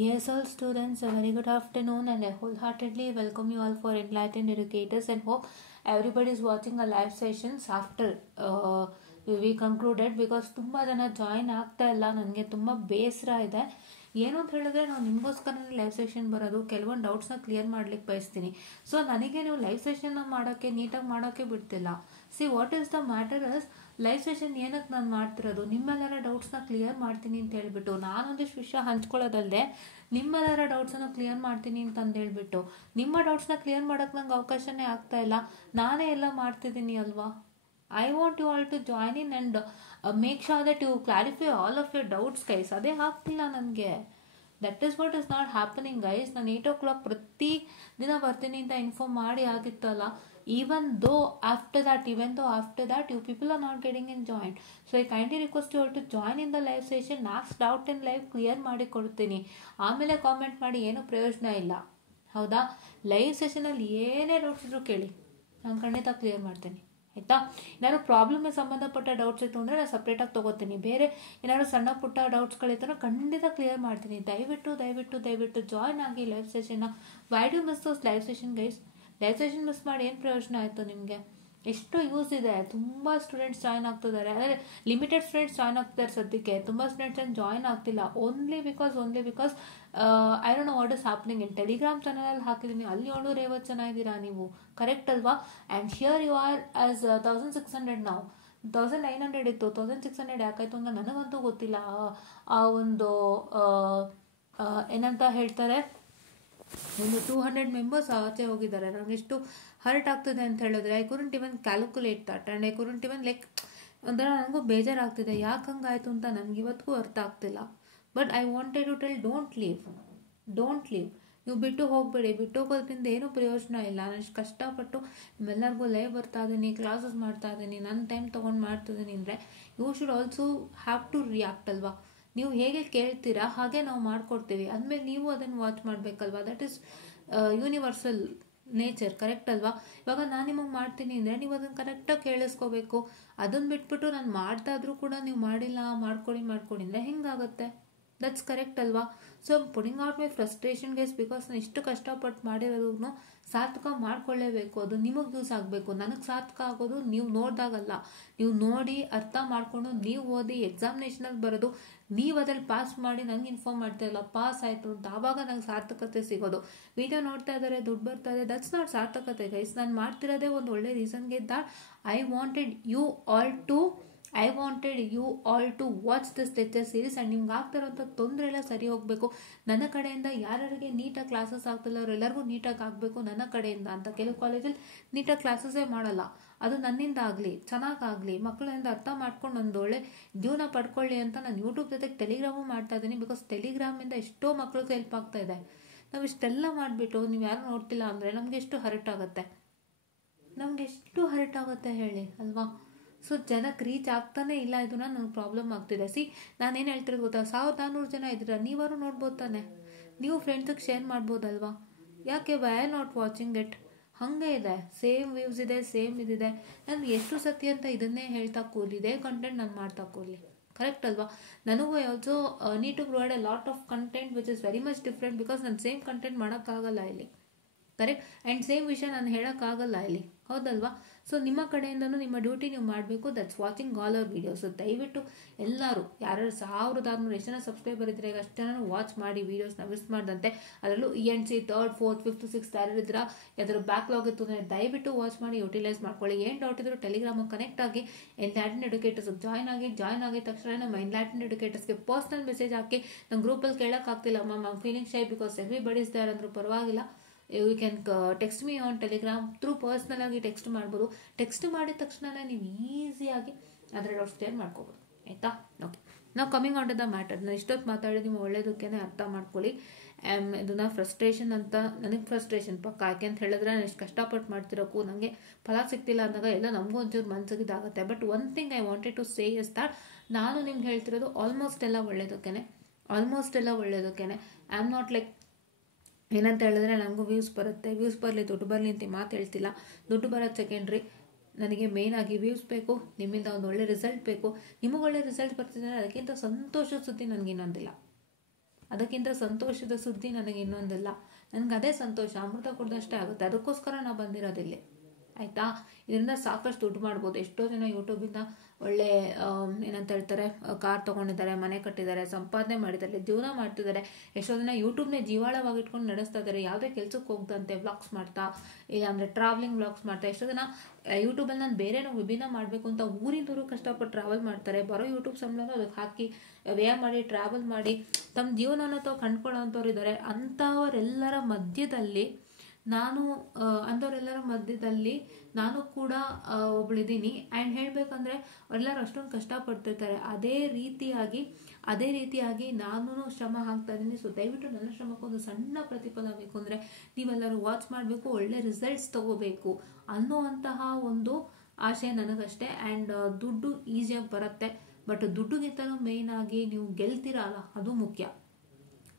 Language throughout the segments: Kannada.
Yes, all students, a very good afternoon, and I wholeheartedly welcome you all for Enlightened Educators, and hope everybody is watching a live sessions after we concluded, because ತುಂಬ ಜನ ಜಾಯಿನ್ ಆಗ್ತಾ ಇಲ್ಲ. ನನಗೆ ತುಂಬ ಬೇಸರ ಇದೆ. ಏನು ಅಂತ ಹೇಳಿದ್ರೆ, ನಾವು ನಿಮಗೋಸ್ಕರನೇ ಲೈವ್ ಸೆಷನ್ ಬರೋದು, ಕೆಲವೊಂದು ಡೌಟ್ಸ್ನ ಕ್ಲಿಯರ್ ಮಾಡ್ಲಿಕ್ಕೆ ಬಯಸ್ತೀನಿ. ಸೊ ನನಗೆ ನೀವು ಲೈವ್ ಸೆಷನ್ನ ಮಾಡೋಕ್ಕೆ ನೀಟಾಗಿ ಮಾಡೋಕ್ಕೆ ಬಿಡ್ತಿಲ್ಲ. See what is the matter is, live session ಏನಕ್ಕೆ ನಾನು ಮಾಡ್ತಿರೋದು, ನಿಮ್ಮೆಲ್ಲರ ಡೌಟ್ಸ್ನ ಕ್ಲಿಯರ್ ಮಾಡ್ತೀನಿ ಅಂತ ಹೇಳ್ಬಿಟ್ಟು, ನಾನೊಂದಿಷ್ಟು ವಿಷಯ ಹಂಚ್ಕೊಳ್ಳೋದಲ್ಲದೆ ನಿಮ್ಮೆಲ್ಲರ ಡೌಟ್ಸನ್ನು ಕ್ಲಿಯರ್ ಮಾಡ್ತೀನಿ ಅಂತಂದು ಹೇಳ್ಬಿಟ್ಟು, ನಿಮ್ಮ ಡೌಟ್ಸ್ನ ಕ್ಲಿಯರ್ ಮಾಡೋಕ್ಕೆ ನಂಗೆ ಅವಕಾಶನೇ ಆಗ್ತಾ ಇಲ್ಲ. ನಾನೇ ಎಲ್ಲ ಮಾಡ್ತಿದ್ದೀನಿ ಅಲ್ವಾ. I want you all to join in and make sure that you clarify all of your doubts guys. ಅದೇ ಆಗ್ತಿಲ್ಲ ನನಗೆ. That is what is not happening guys. ನಾನು 8 o'clock ಪ್ರತಿ ದಿನ ಬರ್ತೀನಿ ಅಂತ ಇನ್ಫಾರ್ಮ್ ಮಾಡಿ ಆಗಿತ್ತಲ್ಲ. even though after that you people are not getting in joined, so I kindly request you all to join in the live session. ನಾಲ್ಕು ಡೌಟ್ ಇನ್ ಲೈವ್ ಕ್ಲಿಯರ್ ಮಾಡಿ ಕೊಡ್ತೀನಿ. ಆಮೇಲೆ ಕಾಮೆಂಟ್ ಮಾಡಿ ಏನೂ ಪ್ರಯೋಜನ ಇಲ್ಲ, ಹೌದಾ. ಲೈವ್ ಸೆಷನಲ್ಲಿ ಏನೇ ಡೌಟ್ಸ್ ಇದ್ರು ಕೇಳಿ, ನಾನು ಖಂಡಿತ ಕ್ಲಿಯರ್ ಮಾಡ್ತೀನಿ, ಆಯಿತಾ. ಏನಾದ್ರು ಪ್ರಾಬ್ಲಮ್ಗೆ ಸಂಬಂಧಪಟ್ಟ ಡೌಟ್ಸ್ ಇತ್ತು ಅಂದರೆ ನಾನು ಸಪ್ರೇಟಾಗಿ ತೊಗೋತೀನಿ. ಬೇರೆ ಏನಾದ್ರು ಸಣ್ಣ ಪುಟ್ಟ ಡೌಟ್ಸ್ಗಳಿತ್ತು ಖಂಡಿತ ಕ್ಲಿಯರ್ ಮಾಡ್ತೀನಿ. ದಯವಿಟ್ಟು ಜಾಯ್ನ್ ಆಗಿ ಲೈವ್ ಸೆಷನ್ನ. Why do miss those live session guys? Live session miss ಮಾಡಿ ಏನು ಪ್ರಯೋಜನ ಆಯಿತು ನಿಮಗೆ? ಎಷ್ಟು ಯೂಸ್ ಇದೆ. ತುಂಬ ಸ್ಟೂಡೆಂಟ್ಸ್ ಜಾಯ್ನ್ ಆಗ್ತಿದ್ದಾರೆ, ಅಂದರೆ ಲಿಮಿಟೆಡ್ ಸ್ಟೂಡೆಂಟ್ಸ್ ಜಾಯ್ನ್ ಆಗ್ತಿದ್ದಾರೆ ಸದ್ಯಕ್ಕೆ. ತುಂಬ ಸ್ಟೂಡೆಂಟ್ಸ್ ಏನು ಜಾಯ್ನ್ ಆಗ್ತಿಲ್ಲ. Only because I don't know what is happening. In Telegram ಚಾನಲಲ್ಲಿ ಹಾಕಿದ್ದೀನಿ, ಅಲ್ಲಿ 750 ಜನ ಇದ್ದೀರಾ ನೀವು, ಕರೆಕ್ಟ್ ಅಲ್ವಾ. And here you are as 1600 ನಾವು. 1900 ಇತ್ತು, 1600 ಯಾಕಾಯ್ತು ಅಂತ ನನಗಂತೂ ಗೊತ್ತಿಲ್ಲ. ಆ ಒಂದು ಏನಂತ ಹೇಳ್ತಾರೆ, ಒಂದು 200 ಮೆಂಬರ್ಸ್ ಆಚೆ ಹೋಗಿದ್ದಾರೆ. ನನಗೆ ಎಷ್ಟು ಹರ್ಟ್ ಆಗ್ತಿದೆ ಅಂತ ಹೇಳಿದ್ರೆ, I couldn't even calculate that and I couldn't even like, ಒಂಥರ ನನಗೂ ಬೇಜಾರಾಗ್ತಿದೆ. ಯಾಕೆ ಹಂಗಾಯ್ತು ಅಂತ ನನಗೆ ಇವತ್ತಿಗೂ ಅರ್ಥ ಆಗ್ತಿಲ್ಲ. But I wanted to tell, don't leave. ನೀವು ಬಿಟ್ಟು ಹೋಗಬೇಡಿ. ಬಿಟ್ಟು ಹೋಗೋದ್ರಿಂದ ಏನೂ ಪ್ರಯೋಜನ ಇಲ್ಲ. ನಾನು ಇಷ್ಟು ಕಷ್ಟಪಟ್ಟು ನಿಮ್ಮೆಲ್ಲರಿಗೂ ಲೈವ್ ಬರ್ತಾ ಇದ್ದೀನಿ, ಕ್ಲಾಸಸ್ ಮಾಡ್ತಾ ಇದ್ದೀನಿ, ನನ್ನ ಟೈಮ್ ತೊಗೊಂಡು ಮಾಡ್ತಿದ್ದೀನಿ ಅಂದರೆ you should also have to react ಅಲ್ವಾ. ನೀವು ಹೇಗೆ ಕೇಳ್ತೀರಾ ಹಾಗೆ ನಾವು ಮಾಡ್ಕೊಡ್ತೀವಿ. ಅಂದಮೇಲೆ ನೀವು ಅದನ್ನು ವಾಚ್ ಮಾಡಬೇಕಲ್ವಾ. That is universal nature, correct ಅಲ್ವಾ. ಇವಾಗ ನಾನು ನಿಮಗೆ ಮಾಡ್ತೀನಿ ಅಂದರೆ ನೀವು ಅದನ್ನು ಕರೆಕ್ಟಾಗಿ ಕೇಳಿಸ್ಕೋಬೇಕು. ಅದನ್ನು ಬಿಟ್ಬಿಟ್ಟು ನಾನು ಮಾಡ್ತಾ ಇದ್ರೂ ಕೂಡ ನೀವು ಮಾಡಿಲ್ಲ, ಮಾಡ್ಕೊಡಿ ಅಂದರೆ ಹೆಂಗಾಗುತ್ತೆ? ದಟ್ಸ್ ಕರೆಕ್ಟ್ ಅಲ್ವಾ. So putting out my frustration guys, because ನಾನು ಇಷ್ಟು ಕಷ್ಟಪಟ್ಟು ಮಾಡಿರೋದನ್ನು ಸಾರ್ಥಕ ಮಾಡ್ಕೊಳ್ಳೇಬೇಕು. ಅದು ನಿಮಗೆ ಯೂಸ್ ಆಗಬೇಕು. ನನಗೆ ಸಾರ್ಥಕ ಆಗೋದು ನೀವು ನೋಡಿದಾಗಲ್ಲ, ನೀವು ನೋಡಿ ಅರ್ಥ ಮಾಡಿಕೊಂಡು ನೀವು ಓದಿ ಎಕ್ಸಾಮಿನೇಷನಲ್ಲಿ ಬರೋದು, ನೀವು ಅದ್ರಲ್ಲಿ ಪಾಸ್ ಮಾಡಿ ನಂಗೆ ಇನ್ಫಾರ್ಮ್ ಮಾಡ್ತಾ ಇಲ್ಲ ಪಾಸ್ ಆಯಿತು ಅಂತ, ಆವಾಗ ನಂಗೆ ಸಾರ್ಥಕತೆ ಸಿಗೋದು. ವಿಡಿಯೋ ನೋಡ್ತಾ ಇದ್ದಾರೆ, ದುಡ್ಡು ಬರ್ತಾ ಇದೆ, ದಟ್ಸ್ ನಾಟ್ ಸಾರ್ಥಕತೆ ಗೈಸ್. ನಾನು ಮಾಡ್ತಿರೋದೇ ಒಂದು ಒಳ್ಳೆ ರೀಸನ್ಗೆ that I wanted you all to watch this lecture series. And ನಿಮ್ಗೆ ಆಗ್ತಿರೋಂಥ ತೊಂದರೆ ಎಲ್ಲ ಸರಿ ಹೋಗಬೇಕು. ನನ್ನ ಕಡೆಯಿಂದ ಯಾರ್ಯಾರಿಗೆ ನೀಟಾಗಿ ಕ್ಲಾಸಸ್ ಆಗ್ತಿಲ್ಲ ಅವರೆಲ್ಲರಿಗೂ ನೀಟಾಗಿ ಆಗಬೇಕು ನನ್ನ ಕಡೆಯಿಂದ ಅಂತ. ಕೆಲವು ಕಾಲೇಜಲ್ಲಿ ನೀಟಾಗಿ ಕ್ಲಾಸಸ್ಸೇ ಮಾಡಲ್ಲ. ಅದು ನನ್ನಿಂದ ಆಗಲಿ, ಚೆನ್ನಾಗಾಗಲಿ, ಮಕ್ಕಳಿಂದ ಅರ್ಥ ಮಾಡ್ಕೊಂಡು ಒಂದು ಒಳ್ಳೆ ಜೀವನ ಪಡ್ಕೊಳ್ಳಿ ಅಂತ ನಾನು ಯೂಟ್ಯೂಬ್ ಜೊತೆಗೆ ಟೆಲಿಗ್ರಾಮು ಮಾಡ್ತಾ ಇದ್ದೀನಿ. ಬಿಕಾಸ್ ಟೆಲಿಗ್ರಾಮಿಂದ ಎಷ್ಟೋ ಮಕ್ಕಳಿಗೆ ಹೆಲ್ಪ್ ಆಗ್ತಾ ಇದೆ. ನಾವು ಇಷ್ಟೆಲ್ಲ ಮಾಡಿಬಿಟ್ಟು ನೀವು ಯಾರು ನೋಡ್ತಿಲ್ಲ ಅಂದರೆ ನಮಗೆ ಎಷ್ಟು ಹರ್ಟ್ ಆಗುತ್ತೆ ಹೇಳಿ ಅಲ್ವಾ. ಸೊ ಜನಕ್ಕೆ ರೀಚ್ ಆಗ್ತಾನೆ ಇಲ್ಲ, ಇದನ್ನ ನನಗೆ ಪ್ರಾಬ್ಲಮ್ ಆಗ್ತಿದೆ. ನಾನೇನು ಹೇಳ್ತಿರೋದು ಗೊತ್ತಾ, 1400 ಜನ ಇದ್ದೀರಾ, ನೀವಾರು ನೋಡ್ಬೋದು ತಾನೆ, ನೀವು ಫ್ರೆಂಡ್ಸಿಗೆ ಶೇರ್ ಮಾಡ್ಬೋದಲ್ವಾ. ಯಾಕೆ why are not watching it? ಹಾಗೆ ಇದೆ, ಸೇಮ್ ವ್ಯೂಸ್ ಇದೆ, ಸೇಮ್ ಇದಿದೆ. ನಾನು ಎಷ್ಟು ಸತಿ ಅಂತ ಇದನ್ನೇ ಹೇಳ್ತಾ ಕೂಲಿ, ಇದೇ ಕಂಟೆಂಟ್ ನಾನು ಮಾಡ್ತಾ ಕೂಲಿ, ಕರೆಕ್ಟ್ ಅಲ್ವಾ. ನನಗೂ also need to provide a lot of content which is very much different, because ನಾನು ಸೇಮ್ ಕಂಟೆಂಟ್ ಮಾಡೋಕ್ಕಾಗಲ್ಲ ಇಲ್ಲಿ, ಕರೆಕ್ಟ್. ಆ್ಯಂಡ್ ಸೇಮ್ ವಿಷಯ ನಾನು ಹೇಳೋಕ್ಕಾಗಲ್ಲ ಇಲ್ಲಿ, ಹೌದಲ್ವಾ. ಸೊ ನಿಮ್ಮ ಕಡೆಯಿಂದನೂ ನಿಮ್ಮ ಡ್ಯೂಟಿ ನೀವು ಮಾಡಬೇಕು. That's watching all our videos. ದಯವಿಟ್ಟು ಎಲ್ಲರೂ ಯಾರು 1600 ಎಷ್ಟು ಜನ ಸಬ್ಸ್ಕ್ರೈಬರ್ ಇದ್ರೆ ಈಗ ಅಷ್ಟು ಜನ ವಾಚ್ ಮಾಡಿ ವೀಡಿಯೋಸ್ನ ಮಿಸ್ ಮಾಡಿದಂತೆ. ಅದರಲ್ಲೂ ENC 3rd 4th 5th 6th ಯಾರಿದ್ರ ಯಾವ್ದಾದ್ರು ಬ್ಯಾಕ್ಲಾಗ್ ಇತ್ತು ಅಂದರೆ ದಯವಿಟ್ಟು ವಾಚ್ ಮಾಡಿ ಯುಟಿಲೈಸ್ ಮಾಡ್ಕೊಳ್ಳಿ. ಏನು ಡೌಟ್ ಇದ್ರು ಟೆಲಿಗ್ರಾಮಿಗೆ ಕನೆಕ್ಟ್ ಆಗಿ ಎನ್ಲೈಟೆಂಡ್ ಎಡ್ಯುಕೇಟರ್ಸ್ಗೆ ಜಾಯ್ನ್ ಆಗಿದ ತಕ್ಷಣ ನಮ್ಮ ಎನ್ಲೈಟೆಂಡ್ ಎಡ್ಯುಕೇಟರ್ಸ್ಗೆ ಪರ್ಸ್ನಲ್ ಮೆಸೇಜ್ ಹಾಕಿ, ನಂಗೆ ಗ್ರೂಪಲ್ಲಿ ಕೇಳೋಕ್ಕಾಗ್ತಿಲ್ಲ ma'am, I am feeling shy because everybody is there ಅಂದರೂ ಪರವಾಗಿಲ್ಲ, you can text me on Telegram through personal ಆಗಿ ಟೆಕ್ಸ್ಟ್ ಮಾಡ್ಬೋದು. ಟೆಕ್ಸ್ಟ್ ಮಾಡಿದ ತಕ್ಷಣನೇ ನೀವು ಈಸಿಯಾಗಿ ಅದರ ಡೌಟ್ಸ್ ಕ್ಲಿಯರ್ ಮಾಡ್ಕೋಬೋದು, ಆಯಿತಾ. ಓಕೆ, ನಾವು coming on to the matter. ನಾನು ಇಷ್ಟೊತ್ತು ಮಾತಾಡಿ ನೀವು ಒಳ್ಳೇದಕ್ಕೇ ಅರ್ಥ ಮಾಡ್ಕೊಳ್ಳಿ. ಇದನ್ನ ಫ್ರಸ್ಟ್ರೇಷನ್ ಅಂತ, ನನಗೆ ಫ್ರಸ್ಟ್ರೇಷನ್ ಪಕ್ಕ. ಯಾಕೆ ಅಂತ ಹೇಳಿದ್ರೆ ನಾನು ಇಷ್ಟು ಕಷ್ಟಪಟ್ಟು ಮಾಡ್ತಿರೋಕ್ಕೂ ನನಗೆ ಫಲ ಸಿಗ್ತಿಲ್ಲ ಅಂದಾಗ ಎಲ್ಲ ನಮಗೂ ಒಂಚೂರು ಮನಸ್ಸಿಗೆ ಇದಾಗುತ್ತೆ. But one thing I wanted to say is that ನಾನು ನಿಮ್ಗೆ ಹೇಳ್ತಿರೋದು ಆಲ್ಮೋಸ್ಟ್ ಎಲ್ಲ ಒಳ್ಳೇದಕ್ಕೇನೆ. ಐ ಆಮ್ ನಾಟ್ ಲೈಕ್ ಏನಂತ ಹೇಳಿದ್ರೆ ನನಗೂ ವ್ಯೂಸ್ ಬರಲಿ ದುಡ್ಡು ಬರಲಿ ಅಂತ ಮಾತು ಹೇಳ್ತಿಲ್ಲ. ದುಡ್ಡು ಬರೋದು ಸೆಕೆಂಡ್ರಿ, ನನಗೆ ಮೇನ್ ಆಗಿ ವ್ಯೂಸ್ ಬೇಕು, ನಿಮ್ಮಿಂದ ಒಂದು ಒಳ್ಳೆ ರಿಸಲ್ಟ್ ಬೇಕು. ನಿಮಗೆ ಒಳ್ಳೆ ರಿಸಲ್ಟ್ ಬರ್ತಿದ್ರೆ ಅದಕ್ಕಿಂತ ಸಂತೋಷ ಸುದ್ದಿ ನನಗೆ ಇನ್ನೊಂದಿಲ್ಲ. ಅದಕ್ಕಿಂತ ಸಂತೋಷದ ಸುದ್ದಿ ನನಗೆ ಇನ್ನೊಂದಿಲ್ಲ. ನನಗೆ ಅದೇ ಸಂತೋಷ, ಅಮೃತ ಕುಡ್ದಷ್ಟೇ ಆಗುತ್ತೆ. ಅದಕ್ಕೋಸ್ಕರ ನಾವು ಬಂದಿರೋದಿಲ್ಲಿ, ಆಯಿತಾ. ಇದರಿಂದ ಸಾಕಷ್ಟು ದುಡ್ಡು ಮಾಡ್ಬೋದು. ಎಷ್ಟೋ ಜನ ಯೂಟ್ಯೂಬಿಂದ ಒಳ್ಳೆ ಏನಂತ ಹೇಳ್ತಾರೆ, ಕಾರ್ ತೊಗೊಂಡಿದ್ದಾರೆ, ಮನೆ ಕಟ್ಟಿದ್ದಾರೆ, ಸಂಪಾದನೆ ಮಾಡಿದ್ದಾರೆ, ಜೀವನ ಮಾಡ್ತಿದ್ದಾರೆ. ಎಷ್ಟೋ ಜನ ಯೂಟ್ಯೂಬ್ನೇ ಜೀವಾಳವಾಗಿ ಇಟ್ಕೊಂಡು ನಡೆಸ್ತಾ ಇದ್ದಾರೆ, ಯಾವುದೇ ಕೆಲಸಕ್ಕೆ ಹೋಗ್ದಂತೆ ವ್ಲಾಗ್ಸ್ ಮಾಡ್ತಾ, ಇಲ್ಲಾಂದರೆ ಟ್ರಾವೆಲಿಂಗ್ ವ್ಲಾಗ್ಸ್ ಮಾಡ್ತಾ. ಎಷ್ಟೋ ಜನ ಯೂಟ್ಯೂಬಲ್ಲಿ ನಾನು ಬೇರೆನೋ ವಿಭಿನ್ನ ಮಾಡಬೇಕು ಅಂತ ಊರಿಂದವರು ಕಷ್ಟಪಟ್ಟು ಟ್ರಾವೆಲ್ ಮಾಡ್ತಾರೆ. ಬರೋ ಯೂಟ್ಯೂಬ್ ಸಂಬಳನೂ ಅದಕ್ಕೆ ಹಾಕಿ ವ್ಯಯ ಮಾಡಿ ಟ್ರಾವೆಲ್ ಮಾಡಿ ತಮ್ಮ ಜೀವನನ ತಾವು ಕಂಡ್ಕೊಳ್ಳೋವಂಥವ್ರು ಇದ್ದಾರೆ. ಅಂಥವರೆಲ್ಲರ ಮಧ್ಯದಲ್ಲಿ ನಾನು ಕೂಡ ಒಬ್ಳಿದ್ದೀನಿ. ಆ್ಯಂಡ್ ಹೇಳಬೇಕಂದ್ರೆ ಎಲ್ಲರೂ ಅಷ್ಟೊಂದು ಕಷ್ಟಪಡ್ತಿರ್ತಾರೆ. ಅದೇ ರೀತಿಯಾಗಿ ನಾನು ಶ್ರಮ ಹಾಕ್ತಾ ಇದ್ದೀನಿ. ಸೊ ದಯವಿಟ್ಟು ನನ್ನ ಶ್ರಮಕ್ಕೊಂದು ಸಣ್ಣ ಪ್ರತಿಫಲ ಬೇಕು ಅಂದರೆ ನೀವೆಲ್ಲರೂ ವಾಚ್ ಮಾಡಬೇಕು, ಒಳ್ಳೆ ರಿಸಲ್ಟ್ಸ್ ತಗೋಬೇಕು ಅನ್ನುವಂತಹ ಒಂದು ಆಶೆ ನನಗಷ್ಟೇ. ಆ್ಯಂಡ್ ದುಡ್ಡು ಈಸಿಯಾಗಿ ಬರುತ್ತೆ, ಬಟ್ ದುಡ್ಡುಗಿಂತಲೂ ಮೇಯ್ನ್ ಆಗಿ ನೀವು ಗೆಲ್ತೀರಲ್ಲ, ಅದು ಮುಖ್ಯ.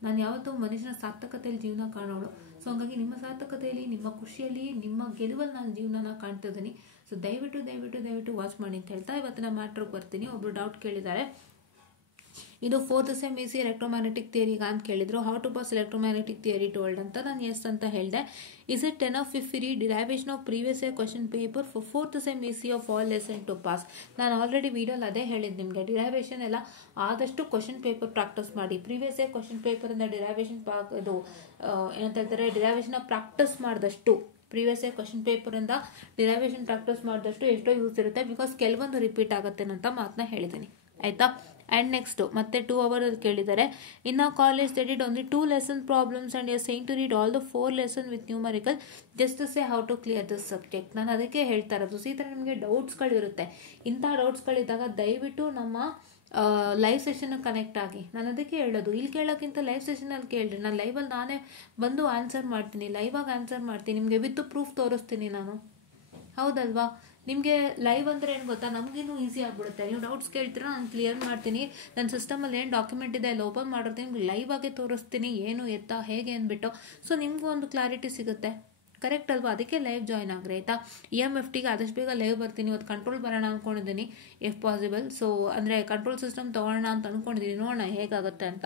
ನಾನು ಯಾವತ್ತೂ ಮನುಷ್ಯನ ಸಾರ್ಥಕತೆಯಲ್ಲಿ ಜೀವನ ಕಾಣೋಳು. ಸೊ ಹಂಗಾಗಿ ನಿಮ್ಮ ಸಾರ್ಥಕತೆಯಲ್ಲಿ, ನಿಮ್ಮ ಖುಷಿಯಲ್ಲಿ, ನಿಮ್ಮ ಗೆಲುವಲ್ಲಿ ನಾನು ಜೀವನನ ಕಾಣ್ತಿದ್ದೀನಿ. ಸೊ ದಯವಿಟ್ಟು ವಾಚ್ ಮಾಡಿ ಅಂತ ಹೇಳ್ತಾ ಇವತ್ತಿನ ಮ್ಯಾಟ್ರಿಗೆ ಬರ್ತೀನಿ. ಒಬ್ರು ಡೌಟ್ ಕೇಳಿದ್ದಾರೆ, ಇದು 4th ಸೆಮ್ EC ಎಲೆಕ್ಟ್ರೋಮ್ಯಾಗ್ನೆಟಿಕ್ ಥಿಯರಿಗೆ ಅಂತ ಕೇಳಿದ್ರು. How to pass electromagnetic theory told ಅಂತ ನಾನು ಎಸ್ ಅಂತ ಹೇಳಿದೆ. Is it enough if we read derivation of previous year question paper for 4th sem EC of all lesson to pass? ನಾನು ಆಲ್ರೆಡಿ ವಿಡಿಯೋಲಿ ಅದೇ ಹೇಳಿದ್ದು ನಿಮಗೆ. ಡಿರೈವೇಷನ್ ಎಲ್ಲ ಆದಷ್ಟು ಕ್ವಶನ್ ಪೇಪರ್ ಪ್ರಾಕ್ಟೀಸ್ ಮಾಡಿ. ಪ್ರೀವಿಯಸ್ ಇಯರ್ ಕ್ವಶನ್ ಪೇಪರಿಂದ ಡಿರೈವೇಷನ್ ಇದು ಏನಂತ ಹೇಳ್ತಾರೆ, ಡಿರೈವೇಷನ್ನ ಪ್ರಾಕ್ಟೀಸ್ ಮಾಡಿದಷ್ಟು, ಪ್ರೀವಿಯಸ್ ಇಯರ್ ಕ್ವಶನ್ ಪೇಪರಿಂದ ಡಿರೈವೇಷನ್ ಪ್ರಾಕ್ಟೀಸ್ ಮಾಡಿದಷ್ಟು ಎಷ್ಟೋ ಯೂಸ್ ಇರುತ್ತೆ. ಬಿಕಾಸ್ ಕೆಲವೊಂದು ರಿಪೀಟ್ ಆಗುತ್ತೆ ಅಂತ ಮಾತನ್ನ ಹೇಳಿದ್ದೀನಿ, ಆಯಿತಾ. ಆ್ಯಂಡ್ ನೆಕ್ಸ್ಟ್ ಮತ್ತೆ 2 hours ಕೇಳಿದ್ದಾರೆ. In a college they did only 2 lesson problems and you are saying to read all the 4 lessons with numerical just to say how to clear this subject. ನಾನು ಅದಕ್ಕೆ ಹೇಳ್ತಾ ಇರೋದು. ಈ ಥರ ನಿಮಗೆ ಡೌಟ್ಸ್ಗಳಿರುತ್ತೆ. ಇಂಥ ಡೌಟ್ಸ್ಗಳಿದ್ದಾಗ ದಯವಿಟ್ಟು ನಮ್ಮ ಲೈವ್ ಸೆಷನ್ ಕನೆಕ್ಟ್ ಆಗಿ. ನಾನು ಅದಕ್ಕೆ ಹೇಳೋದು, ಇಲ್ಲಿ ಕೇಳೋಕ್ಕಿಂತ ಲೈವ್ ಸೆಷನಲ್ಲಿ ಕೇಳಿರಿ. ನಾನು ಲೈವಲ್ಲಿ ನಾನೇ ಬಂದು ಆನ್ಸರ್ ಮಾಡ್ತೀನಿ, ಲೈವಾಗಿ ಆನ್ಸರ್ ಮಾಡ್ತೀನಿ, ನಿಮಗೆ ವಿತ್ ಪ್ರೂಫ್ ತೋರಿಸ್ತೀನಿ ನಾನು, ಹೌದಲ್ವಾ. ನಿಮಗೆ ಲೈವ್ ಅಂದರೆ ಏನು ಗೊತ್ತಾ, ನಮಗಿನ್ನೂ ಈಸಿ ಆಗಿಬಿಡುತ್ತೆ. ನೀವು ಡೌಟ್ಸ್ ಕೇಳ್ತೀರಾ, ನಾನು ಕ್ಲಿಯರ್ ಮಾಡ್ತೀನಿ. ನನ್ನ ಸಿಸ್ಟಮಲ್ಲಿ ಏನು ಡಾಕ್ಯುಮೆಂಟ್ ಇದೆ ಅಲ್ಲಿ ಓಪನ್ ಮಾಡಿರ್ತೀನಿ, ನಿಮ್ಗೆ ಲೈವ್ ಆಗಿ ತೋರಿಸ್ತೀನಿ ಏನು ಎತ್ತಾ ಹೇಗೆ ಅಂದ್ಬಿಟ್ಟು. ಸೊ ನಿಮಗೂ ಒಂದು ಕ್ಲಾರಿಟಿ ಸಿಗುತ್ತೆ, ಕರೆಕ್ಟ್ ಅಲ್ವಾ. ಅದಕ್ಕೆ ಲೈವ್ ಜಾಯ್ನ್ ಆಗ್ರಿ, ಆಯಿತಾ. EMFTಗೆ ಆದಷ್ಟು ಬೇಗ ಲೈವ್ ಬರ್ತೀನಿ. ಇವತ್ತು ಕಂಟ್ರೋಲ್ ಬರೋಣ ಅಂದ್ಕೊಂಡಿದ್ದೀನಿ ಇಫ್ ಪಾಸಿಬಲ್. ಸೊ ಅಂದರೆ ಕಂಟ್ರೋಲ್ ಸಿಸ್ಟಮ್ ತೊಗೊಳ್ಳೋಣ ಅಂತ ಅಂದ್ಕೊಂಡಿದ್ದೀನಿ, ನೋಡೋಣ ಹೇಗಾಗುತ್ತೆ ಅಂತ.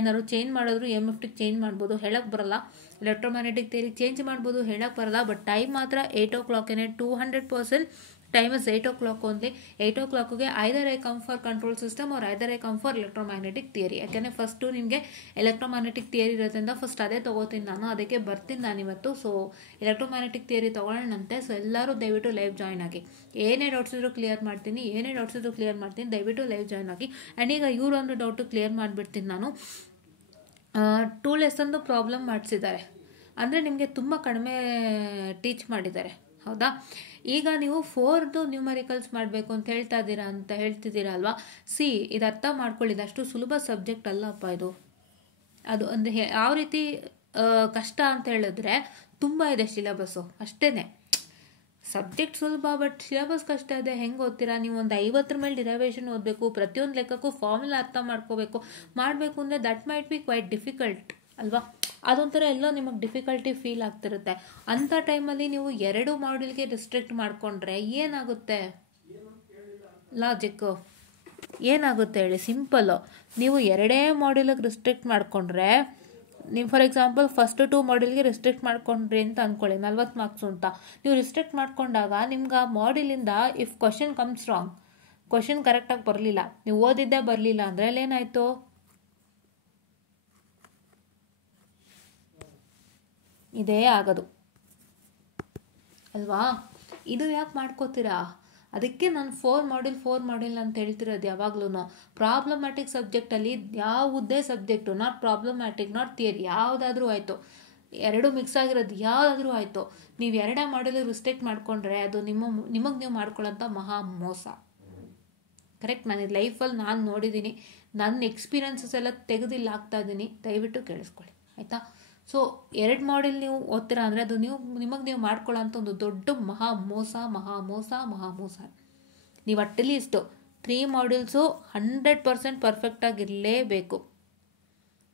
ಏನಾದ್ರು ಚೇಂಜ್ ಮಾಡಿದ್ರು EMFTಗೆ ಚೇಂಜ್ ಮಾಡ್ಬೋದು, ಹೇಳಕ್ಕೆ ಬರಲ್ಲ. ಎಲೆಕ್ಟ್ರೋಮ್ಯಾಗ್ನೆಟಿಕ್ ಥಿಯರಿಗೆ ಚೇಂಜ್ ಮಾಡ್ಬೋದು, ಹೇಳಕ್ಕೆ ಬರಲ್ಲ. ಬಟ್ ಟೈಮ್ ಮಾತ್ರ 8 o'clock 200% time is 8 o'clock only. 8 o'clockಗೆ either I come for control system or either I come for electromagnetic theory. ಯಾಕೆಂದರೆ ಫಸ್ಟು ನಿಮಗೆ ಎಲೆಕ್ಟ್ರೋಮ್ಯಾಗ್ನೆಟಿಕ್ ಥಿಯರಿ ಇರೋದ್ರಿಂದ ಫಸ್ಟ್ ಅದೇ ತೊಗೋತೀನಿ ನಾನು, ಅದಕ್ಕೆ ಬರ್ತೀನಿ ನಾನಿವತ್ತು. ಸೊ ಎಲೆಕ್ಟ್ರೋಮ್ಯಾಗ್ನೆಟಿಕ್ ಥಿಯರಿ ತೊಗೊಳ್ಳೋಣಂತೆ. ಸೊ ಎಲ್ಲರೂ ದಯವಿಟ್ಟು ಲೈವ್ ಜಾಯ್ನ್ ಆಗಿ. ಏನೇ ಡೌಟ್ಸ್ ಇದ್ರೂ ಕ್ಲಿಯರ್ ಮಾಡ್ತೀನಿ, ದಯವಿಟ್ಟು ಲೈವ್ ಜಾಯ್ನ್ ಆಗಿ. ಆ್ಯಂಡ್ ಈಗ ಇವರೊಂದು ಡೌಟು ಕ್ಲಿಯರ್ ಮಾಡಿಬಿಡ್ತೀನಿ ನಾನು. 2 lessons ಪ್ರಾಬ್ಲಮ್ ಮಾಡಿಸಿದ್ದಾರೆ, ಅಂದರೆ ನಿಮಗೆ ತುಂಬ ಕಡಿಮೆ ಟೀಚ್ ಮಾಡಿದ್ದಾರೆ, ಹೌದಾ. ಈಗ ನೀವು 4th ನ್ಯೂಮರಿಕಲ್ಸ್ ಮಾಡಬೇಕು ಅಂತ ಹೇಳ್ತಿದ್ದೀರಾ ಅಲ್ವಾ. ಇದು ಅರ್ಥ ಮಾಡ್ಕೊಳ್ಳಿದ್ದು ಅಷ್ಟು ಸುಲಭ ಸಬ್ಜೆಕ್ಟ್ ಅಲ್ಲಪ್ಪ ಇದು. ಅದು ಅಂದರೆ ಯಾವ ರೀತಿ ಕಷ್ಟ ಅಂತ ಹೇಳಿದ್ರೆ ತುಂಬ ಇದೆ ಸಿಲೆಬಸ್ಸು, ಅಷ್ಟೇ. ಸಬ್ಜೆಕ್ಟ್ ಸುಲಭ, ಬಟ್ ಸಿಲೆಬಸ್ ಕಷ್ಟ ಇದೆ. ಹೆಂಗೆ ಓದ್ತೀರಾ ನೀವು? ಒಂದು 50 ಮೇಲೆ ಡಿರೈವೇಷನ್ ಓದಬೇಕು, ಪ್ರತಿಯೊಂದು ಲೆಕ್ಕಕ್ಕೂ ಫಾರ್ಮುಲಾ ಅರ್ಥ ಮಾಡಬೇಕು ಅಂದರೆ that might be quite difficult ಅಲ್ವಾ. ಅದೊಂಥರ ಎಲ್ಲೋ ನಿಮಗೆ ಡಿಫಿಕಲ್ಟಿ ಫೀಲ್ ಆಗ್ತಿರುತ್ತೆ. ಅಂಥ ಟೈಮಲ್ಲಿ ನೀವು 2 ಮಾಡ್ಯೂಲ್ಗೆ ರಿಸ್ಟ್ರಿಕ್ಟ್ ಮಾಡಿಕೊಂಡ್ರೆ ಏನಾಗುತ್ತೆ? ಲಾಜಿಕ್ಕು ಏನಾಗುತ್ತೆ ಹೇಳಿ? ಸಿಂಪಲ್ಲು. ನೀವು 2 ಮಾಡ್ಯೂಲಿಗೆ ರಿಸ್ಟ್ರಿಕ್ಟ್ ಮಾಡಿಕೊಂಡ್ರೆ, ನೀವು ಫಾರ್ ಎಕ್ಸಾಂಪಲ್ ಫಸ್ಟ್ 2 ಮಾಡ್ಯೂಲ್ಗೆ ರಿಸ್ಟ್ರಿಕ್ಟ್ ಮಾಡ್ಕೊಂಡ್ರಿ ಅಂತ ಅಂದ್ಕೊಳ್ಳಿ, 40 ಮಾರ್ಕ್ಸು ಅಂತ. ನೀವು ರಿಸ್ಟ್ರಿಕ್ಟ್ ಮಾಡ್ಕೊಂಡಾಗ ನಿಮ್ಗೆ ಆ ಮಾಡ್ಯೂಲಿಂದ if question comes wrong, question ಕರೆಕ್ಟಾಗಿ ಬರಲಿಲ್ಲ, ನೀವು ಓದಿದ್ದೇ ಬರಲಿಲ್ಲ ಅಂದರೆ ಅಲ್ಲೇನಾಯಿತು? ಇದೇ ಆಗೋದು ಅಲ್ವಾ. ಇದು ಯಾಕೆ ಮಾಡ್ಕೋತೀರಾ? ಅದಕ್ಕೆ ನಾನು 4 ಮಾಡ್ಯೂಲ್ ಅಂತ ಹೇಳ್ತಿರೋದು ಯಾವಾಗ್ಲೂ. ಪ್ರಾಬ್ಲಮ್ಯಾಟಿಕ್ ಸಬ್ಜೆಕ್ಟಲ್ಲಿ ಯಾವುದೇ subject, not problematic not theory, ಯಾವುದಾದ್ರೂ ಆಯಿತು, 2 ಮಿಕ್ಸ್ ಆಗಿರೋದು ಯಾವುದಾದ್ರೂ ಆಯಿತು, ನೀವು 2 ಮಾಡ್ಯೂಲಿಗೆ ರಿಸ್ಟ್ರಿಕ್ಟ್ ಮಾಡಿಕೊಂಡ್ರೆ ಅದು ನಿಮಗೆ ನೀವು ಮಾಡ್ಕೊಳ್ಳೋಂಥ ಮಹಾ ಮೋಸ. ಕರೆಕ್ಟ್. ನಾನು ಲೈಫಲ್ಲಿ ನಾನು ನೋಡಿದ್ದೀನಿ, ನನ್ನ ಎಕ್ಸ್ಪೀರಿಯನ್ಸಸ್ ಎಲ್ಲ ತೆಗೆದಿಲ್ಲ ಆಗ್ತಾ ಇದ್ದೀನಿ, ದಯವಿಟ್ಟು ಕೇಳಿಸ್ಕೊಳ್ಳಿ, ಆಯಿತಾ. ಸೊ 2 ಮಾಡ್ಯೂಲ್ ನೀವು ಓದ್ತೀರಾ ಅಂದರೆ ಅದು ನಿಮಗೆ ನೀವು ಮಾಡ್ಕೊಳ್ಳೋಂಥ ಒಂದು ದೊಡ್ಡ ಮಹಾ ಮೋಸ. ನೀವು ಅಟ್ಲೀಸ್ಟು 3 ಮಾಡ್ಯೂಲ್ಸು 100% ಪರ್ಫೆಕ್ಟಾಗಿರಲೇಬೇಕು.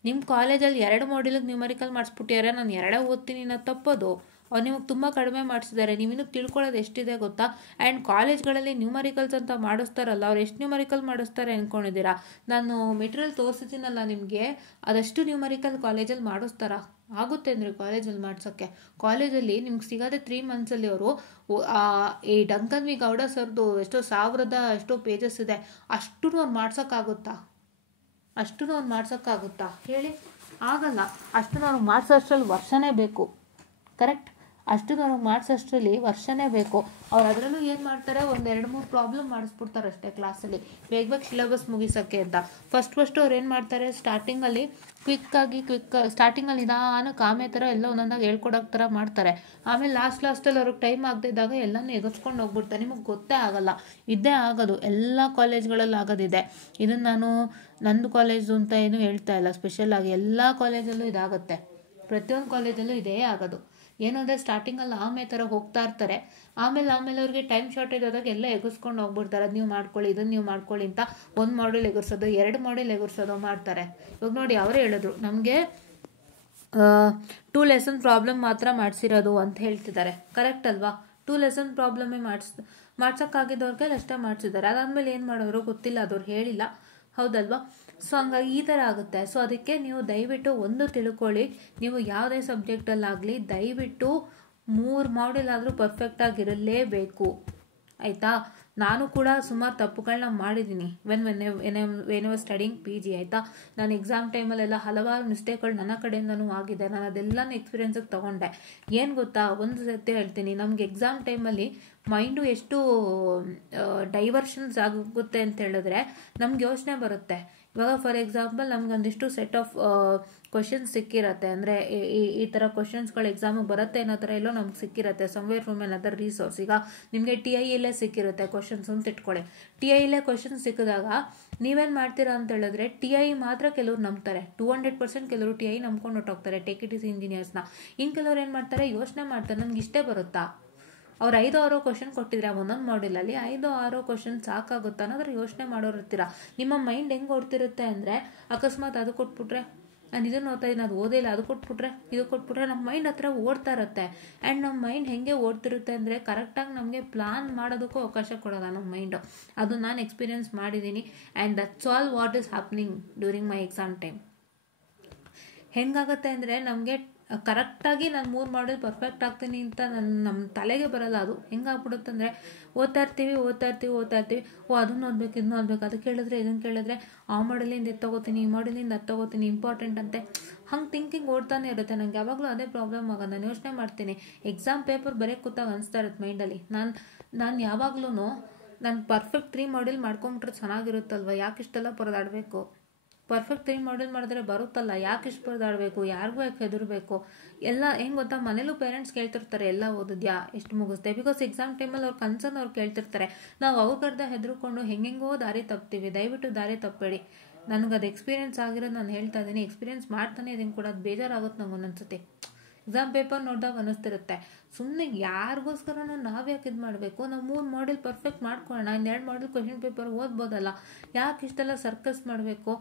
ನಿಮ್ಮ ಕಾಲೇಜಲ್ಲಿ 2 ಮಾಡ್ಯೂಲಿಗೆ ನ್ಯೂಮರಿಕಲ್ ಮಾಡಿಸ್ಬಿಟ್ಟಿದ್ದಾರೆ, ನಾನು 2 ಓದ್ತೀನಿ ಅನ್ನೋ ತಪ್ಪೋದು. ಅವ್ರು ನಿಮಗೆ ತುಂಬ ಕಡಿಮೆ ಮಾಡಿಸಿದ್ದಾರೆ. ನೀವಿನ್ನೂ ತಿಳ್ಕೊಳ್ಳೋದು ಎಷ್ಟಿದೆ ಗೊತ್ತಾ? ಆ್ಯಂಡ್ ಕಾಲೇಜ್ಗಳಲ್ಲಿ ನ್ಯೂಮರಿಕಲ್ಸ್ ಅಂತ ಮಾಡಿಸ್ತಾರಲ್ಲ, ಅವ್ರು ಎಷ್ಟು ನ್ಯೂಮರಿಕಲ್ ಮಾಡಿಸ್ತಾರೆ ಅಂದ್ಕೊಂಡಿದ್ದೀರಾ? ನಾನು ಮೆಟೀರಿಯಲ್ ತೋರಿಸಿದ್ದೀನಲ್ಲ ನಿಮಗೆ, ಅದಷ್ಟು ನ್ಯೂಮರಿಕಲ್ ಕಾಲೇಜಲ್ಲಿ ಮಾಡಿಸ್ತಾರಾ? ಆಗುತ್ತೆ ಅಂದರೆ ಕಾಲೇಜಲ್ಲಿ ಮಾಡ್ಸೋಕ್ಕೆ. ಕಾಲೇಜಲ್ಲಿ ನಿಮ್ಗೆ ಸಿಗೋದೆ 3 ಮಂತ್ಸಲ್ಲಿ ಅವರು ಈ ಡಂಕನ್ ವಿ ಗೌಡ ಸರ್ದು ಎಷ್ಟೋ 1000 ಎಷ್ಟೋ ಪೇಜಸ್ ಇದೆ, ಅಷ್ಟೂ ಅವ್ರು ಮಾಡ್ಸೋಕ್ಕಾಗುತ್ತಾ? ಅವ್ರು ಮಾಡ್ಸೋಕ್ಕಾಗುತ್ತಾ ಹೇಳಿ? ಆಗಲ್ಲ. ಅವ್ರು ಮಾಡಿಸೋಷ್ಟ್ರಲ್ಲಿ ವರ್ಷನೇ ಬೇಕು. ಕರೆಕ್ಟ್? ಅವ್ರಿಗೆ ಮಾಡಿಸೋಷ್ಟ್ರಲ್ಲಿ ವರ್ಷನೇ ಬೇಕು. ಅವ್ರು ಅದರಲ್ಲೂ ಏನು ಮಾಡ್ತಾರೆ, 1-2-3 ಪ್ರಾಬ್ಲಮ್ ಮಾಡಿಸ್ಬಿಡ್ತಾರೆ ಅಷ್ಟೇ ಕ್ಲಾಸಲ್ಲಿ, ಬೇಗ ಸಿಲೆಬಸ್ ಮುಗಿಸೋಕ್ಕೆ ಅಂತ. ಫಸ್ಟ್ ಅವ್ರು ಏನು ಮಾಡ್ತಾರೆ, ಸ್ಟಾರ್ಟಿಂಗಲ್ಲಿ ಸ್ಟಾರ್ಟಿಂಗಲ್ಲಿ ನಿಧಾನಕ್ಕೆ ಆಮೆ ಥರ ಎಲ್ಲ ಒಂದೊಂದಾಗಿ ಹೇಳ್ಕೊಡೋಕೆ ಥರ ಮಾಡ್ತಾರೆ. ಆಮೇಲೆ ಲಾಸ್ಟಲ್ಲಿ ಅವ್ರಿಗೆ ಟೈಮ್ ಆಗದಿದ್ದಾಗ ಎಲ್ಲನೂ ಎಗರ್ಸ್ಕೊಂಡು ಹೋಗ್ಬಿಡ್ತಾರೆ. ನಿಮಗೆ ಗೊತ್ತೇ ಆಗಲ್ಲ. ಇದೇ ಆಗೋದು, ಎಲ್ಲ ಕಾಲೇಜ್ಗಳಲ್ಲಿ ಆಗೋದಿದೆ. ಇದನ್ನು ನಾನು ನಂದು ಕಾಲೇಜು ಅಂತ ಏನು ಹೇಳ್ತಾ ಇಲ್ಲ, ಸ್ಪೆಷಲಾಗಿ ಎಲ್ಲ ಕಾಲೇಜಲ್ಲೂ ಇದಾಗುತ್ತೆ. ಪ್ರತಿಯೊಂದು ಕಾಲೇಜಲ್ಲೂ ಇದೇ ಆಗೋದು. ಏನು ಅಂದರೆ ಸ್ಟಾರ್ಟಿಂಗಲ್ಲಿ ಆಮೆ ಥರ ಹೋಗ್ತಾ ಇರ್ತಾರೆ, ಆಮೇಲೆ ಅವ್ರಿಗೆ ಟೈಮ್ ಶಾರ್ಟೇಜ್ ಆದಾಗ ಎಲ್ಲ ಎಗರ್ಸ್ಕೊಂಡು ಹೋಗ್ಬಿಡ್ತಾರೆ. ಅದು ನೀವು ಮಾಡ್ಕೊಳ್ಳಿ, ಇದನ್ನು ನೀವು ಮಾಡ್ಕೊಳ್ಳಿ ಅಂತ 1 ಮಾಡ್ಯೂಲ್ ಎಗರ್ಸೋದು, 2 ಮಾಡ್ಯೂಲ್ ಎಗರ್ಸೋದು ಮಾಡ್ತಾರೆ. ಇವಾಗ ನೋಡಿ, ಅವರೇ ಹೇಳಿದ್ರು ನಮಗೆ 2 ಲೆಸನ್ ಪ್ರಾಬ್ಲಮ್ ಮಾತ್ರ ಮಾಡಿಸಿರೋದು ಅಂತ ಹೇಳ್ತಿದ್ದಾರೆ. ಕರೆಕ್ಟ್ ಅಲ್ವಾ? 2 ಲೆಸನ್ ಪ್ರಾಬ್ಲಮ್ಮೇ ಮಾಡ್ಸೋಕ್ಕಾಗಿದ್ದವ್ರಿಗೆ ಅಷ್ಟೇ ಮಾಡಿಸಿದ್ದಾರೆ. ಅದಾದಮೇಲೆ ಏನು ಮಾಡೋರು ಗೊತ್ತಿಲ್ಲ, ಅದವ್ರು ಹೇಳಿಲ್ಲ. ಹೌದಲ್ವಾ? ಸೊ ಹಂಗಾಗಿ ಈ ಥರ ಆಗುತ್ತೆ. ಸೊ ಅದಕ್ಕೆ ನೀವು ದಯವಿಟ್ಟು ಒಂದು ತಿಳ್ಕೊಳ್ಳಿ, ನೀವು ಯಾವುದೇ ಸಬ್ಜೆಕ್ಟಲ್ಲಾಗಲಿ ದಯವಿಟ್ಟು 3 ಮಾಡ್ಯೂಲ್ ಆದರೂ ಪರ್ಫೆಕ್ಟಾಗಿರಲೇಬೇಕು. ಆಯಿತಾ? ನಾನು ಕೂಡ ಸುಮಾರು ತಪ್ಪುಗಳನ್ನ ಮಾಡಿದ್ದೀನಿ ವೆನ್ ಸ್ಟಡಿಂಗ್ PG. ಆಯಿತಾ? ನಾನು ಎಕ್ಸಾಮ್ ಟೈಮಲ್ಲೆಲ್ಲ ಹಲವಾರು ಮಿಸ್ಟೇಕ್ಗಳು ನನ್ನ ಕಡೆಯಿಂದನೂ ಆಗಿದೆ. ನಾನು ಅದೆಲ್ಲನೂ ಎಕ್ಸ್ಪೀರಿಯೆನ್ಸಿಗೆ ತೊಗೊಂಡೆ. ಏನು ಗೊತ್ತಾ, ಒಂದು ಸತ್ಯ ಹೇಳ್ತೀನಿ, ನಮಗೆ ಎಕ್ಸಾಮ್ ಟೈಮಲ್ಲಿ ಮೈಂಡು ಎಷ್ಟು ಡೈವರ್ಷನ್ಸ್ ಆಗುತ್ತೆ ಅಂತ ಹೇಳಿದ್ರೆ ನಮ್ಗೆ ಯೋಚನೆ ಬರುತ್ತೆ. ಇವಾಗ ಫಾರ್ ಎಕ್ಸಾಂಪಲ್ ನಮಗೊಂದಿಷ್ಟು ಸೆಟ್ ಆಫ್ ಕ್ವಶನ್ಸ್ ಸಿಕ್ಕಿರತ್ತೆ, ಅಂದರೆ ಈ ಥರ ಕ್ವಶನ್ಸ್ಗಳು ಎಕ್ಸಾಮಿಗೆ ಬರುತ್ತೆ ಅನ್ನೋ ಥರ ಎಲ್ಲೋ ನಮ್ಗೆ ಸಿಕ್ಕಿರುತ್ತೆ, ಸಮ್ವೇರ್ ಫ್ರಮ್ ಅನದರ್ ರಿಸೋರ್ಸ್. ಈಗ ನಿಮಗೆ TIಯಲ್ಲೇ ಸಿಕ್ಕಿರುತ್ತೆ ಕ್ವಶನ್ಸ್ ಅಂತ ಇಟ್ಕೊಳ್ಳಿ. TIಯಲ್ಲೇ ಕ್ವಶನ್ಸ್ ಸಿಕ್ಕಿದಾಗ ನೀವೇನು ಮಾಡ್ತೀರಾ ಅಂತ ಹೇಳಿದ್ರೆ, TI ಮಾತ್ರ ಕೆಲವ್ರು ನಂಬ್ತಾರೆ, 200% ಕೆಲವರು TI ನಂಬ್ಕೊಂಡು ಹೊಟ್ಟೋಗ್ತಾರೆ, ಟೇಕ್ ಇಟ್ ಈಸ್ ಇಂಜಿನಿಯರ್ಸ್ನ. ಇನ್ನು ಕೆಲವ್ರು ಏನು ಮಾಡ್ತಾರೆ, ಯೋಚನೆ ಮಾಡ್ತಾರೆ, ನನಗೆ ಇಷ್ಟೇ ಬರುತ್ತಾ, ಅವ್ರು 5-6 ಕ್ವಶನ್ ಕೊಟ್ಟಿದ್ರೆ ಒಂದೊಂದು ಮಾಡ್ಯೂಲಲ್ಲಿ 5-6 ಕ್ವಶನ್ ಸಾಕಾಗುತ್ತಾ ಅನ್ನೋದ್ರ ಯೋಚನೆ ಮಾಡೋರು ಇರ್ತೀರ. ನಿಮ್ಮ ಮೈಂಡ್ ಹೆಂಗೆ ಓಡ್ತಿರುತ್ತೆ ಅಂದರೆ, ಅಕಸ್ಮಾತ್ ಅದು ಕೊಟ್ಬಿಟ್ರೆ, ನಾನು ಇದನ್ನು ಓದ್ತಾ ಇದ್ದೀನಿ, ಅದು ಓದೇ ಇಲ್ಲ, ಅದು ಕೊಟ್ಬಿಟ್ರೆ, ಇದು ಕೊಟ್ಬಿಟ್ರೆ, ನಮ್ಮ ಮೈಂಡ್ ಹತ್ರ ಓಡ್ತಾ ಇರುತ್ತೆ. ಆ್ಯಂಡ್ ನಮ್ಮ ಮೈಂಡ್ ಹೆಂಗೆ ಓಡ್ತಿರುತ್ತೆ ಅಂದರೆ, ಕರೆಕ್ಟಾಗಿ ನಮಗೆ ಪ್ಲಾನ್ ಮಾಡೋದಕ್ಕೂ ಅವಕಾಶ ಕೊಡೋಲ್ಲ ನಮ್ಮ ಮೈಂಡು. ಅದು ನಾನು ಎಕ್ಸ್ಪೀರಿಯೆನ್ಸ್ ಮಾಡಿದ್ದೀನಿ. And that's all what is happening during my exam time. ಹೆಂಗಾಗುತ್ತೆ ಅಂದರೆ, ನಮಗೆ ಕರೆಕ್ಟಾಗಿ ನಾನು 3 ಮಾಡ್ಯೂಲ್ ಪರ್ಫೆಕ್ಟ್ ಆಗ್ತೀನಿ ಅಂತ ನಮ್ಮ ತಲೆಗೆ ಬರಲ್ಲ. ಅದು ಹೆಂಗಾಗ್ಬಿಡುತ್ತೆ ಅಂದರೆ, ಓದ್ತಾ ಇರ್ತೀವಿ, ಅದನ್ನು ಓದ್ಬೇಕು, ಇದನ್ನು ಓದ್ಬೇಕು, ಅದು ಕೇಳಿದ್ರೆ ಇದನ್ನು ಕೇಳಿದ್ರೆ ಆ ಮಾಡಲಿಂದ ಇದು ತೊಗೋತೀನಿ, ಈ ಮಾಡಲಿಂದ ಅದು ತೊಗೋತೀನಿ, ಇಂಪಾರ್ಟೆಂಟ್ ಅಂತೆ, ಹಂಗೆ ಥಿಂಕಿಂಗ್ ಓಡ್ತಾನೆ ಇರುತ್ತೆ. ನಂಗೆ ಯಾವಾಗಲೂ ಅದೇ ಪ್ರಾಬ್ಲಮ್ ಆಗೋದು. ನಾನು ಯೋಚನೆ ಮಾಡ್ತೀನಿ, ಎಕ್ಸಾಮ್ ಪೇಪರ್ ಬರೆಯೋಕ್ಕೆ ಕೂತಾಗ ಅನಿಸ್ತಾ ಇರುತ್ತೆ ಮೈಂಡಲ್ಲಿ, ನಾನು ಯಾವಾಗ್ಲೂ ನಾನು ಪರ್ಫೆಕ್ಟ್ 3 ಮಾಡ್ಯೂಲ್ ಮಾಡ್ಕೊಂಬಿಟ್ರೆ ಚೆನ್ನಾಗಿರುತ್ತಲ್ವ, ಯಾಕೆ ಇಷ್ಟೆಲ್ಲ ಪರದಾಡಬೇಕು? ಪರ್ಫೆಕ್ಟ್ 3 ಮಾಡ್ಯೂಲ್ ಮಾಡಿದ್ರೆ ಬರುತ್ತಲ್ಲ, ಯಾಕೆ ಇಷ್ಟು ಪರದಾಡಬೇಕು? ಯಾರಿಗೂ ಯಾಕೆ ಹೆದರಬೇಕು? ಎಲ್ಲ ಹೆಂಗೆ ಗೊತ್ತಾ, ಮನೇಲೂ ಪೇರೆಂಟ್ಸ್ ಕೇಳ್ತಿರ್ತಾರೆ, ಎಲ್ಲ ಓದಿದ್ಯಾ, ಎಷ್ಟು ಮುಗಿಸ್ದೆ? ಬಿಕಾಸ್ ಎಕ್ಸಾಮ್ ಟೈಮಲ್ಲಿ ಅವ್ರ ಕನ್ಸರ್ನ್ ಅವ್ರು ಕೇಳ್ತಿರ್ತಾರೆ. ನಾವು ಅವ್ರಿಗರ್ಧ ಹೆದರ್ಕೊಂಡು ಹೆಂಗೆಂಗೋ ದಾರಿ ತಪ್ತೀವಿ. ದಯವಿಟ್ಟು ದಾರಿ ತಪ್ಪಬೇಡಿ. ನನಗದು ಎಕ್ಸ್ಪೀರಿಯೆನ್ಸ್ ಆಗಿರೋದು ನಾನು ಹೇಳ್ತಾ ಇದ್ದೀನಿ, ಎಕ್ಸ್ಪೀರಿಯೆನ್ಸ್ ಮಾಡ್ತಾನೆ ಇದನ್ನು ಕೂಡ. ಅದು ಬೇಜಾರಾಗುತ್ತೆ ನಂಗೆ ಒಂದೊಂದ್ಸತಿ. ಎಕ್ಸಾಮ್ ಪೇಪರ್ ನೋಡಿದಾಗ ಅನ್ನಿಸ್ತಿರುತ್ತೆ, ಸುಮ್ಮನೆ ಯಾರಿಗೋಸ್ಕರ ನಾವು ಯಾಕೆ ಇದು ಮಾಡಬೇಕು? ನಾವು 3 ಮಾಡ್ಯೂಲ್ ಪರ್ಫೆಕ್ಟ್ ಮಾಡ್ಕೊಳ್ಳೋಣ, 2 ಮಾಡ್ಯೂಲ್ ಕ್ವಶನ್ ಪೇಪರ್ ಓದ್ಬೋದಲ್ಲ, ಯಾಕೆ ಇಷ್ಟೆಲ್ಲ ಸರ್ಕಸ್ ಮಾಡಬೇಕು?